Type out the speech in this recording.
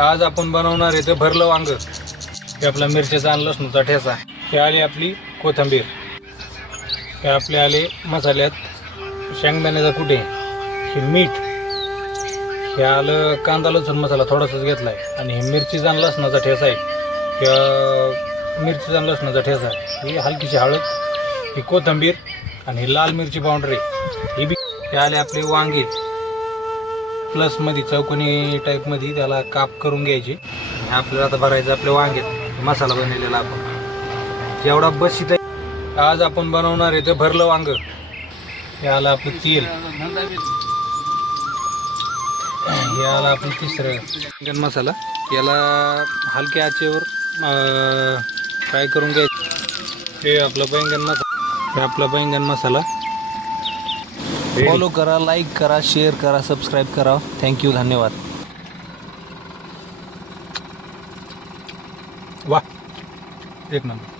आज आपण बनवणार आहे ते भरलं वांग. हे आपला मिरचीचा आणि लसणूचा ठेचा. हे आली आपली कोथिंबीर. हे आपले आले मसाल्यात शेंगदाण्याचा कुटे, हे मीठ, हे आलं कांदा लसूण मसाला थोडासाच घेतला आहे, आणि हे मिरचीचा आणि लसणाचा ठेचा आहे. मिरचीचा आणि लसणाचा ठेचा, ही हलकीशी हळद, ही कोथिंबीर आणि ही लाल मिरची पावडर आहे. ही बी हे आले आपले वांगे प्लसमध्ये चौकोनी टाईपमध्ये, त्याला काप करून घ्यायचे. आपल्याला आता भरायचं आपले वांगे मसाला बनवलेला आपण जेवढा बशीत आहे. आज आपण बनवणार आहे ते भरलं वांग. हे आलं आपलं तेल, हे आलं आपलं तिसरं बैंगन मसाला. याला हलक्या आचेवर फ्राय करून घ्यायचं. हे आपलं बैंगन मसाला, हे आपला बैंगन मसाला. फॉलो करा, लाईक करा, शेअर करा, सबस्क्राईब करा. थँक्यू, धन्यवाद. वाह, एक नंबर.